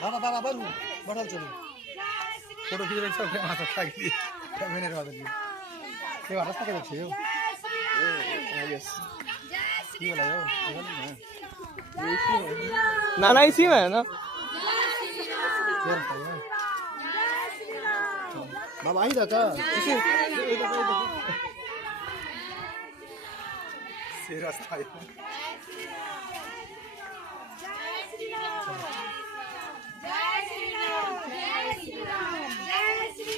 बाबा बाबा बरू बढ़ल चलू फोटो खींच रहे सब माथा खा गई मैंने रहा दिया ये रास्ता के देखिए यस ये वाला यो ना ना इसी में है ना। बाबा आई था किसी से रास्ता है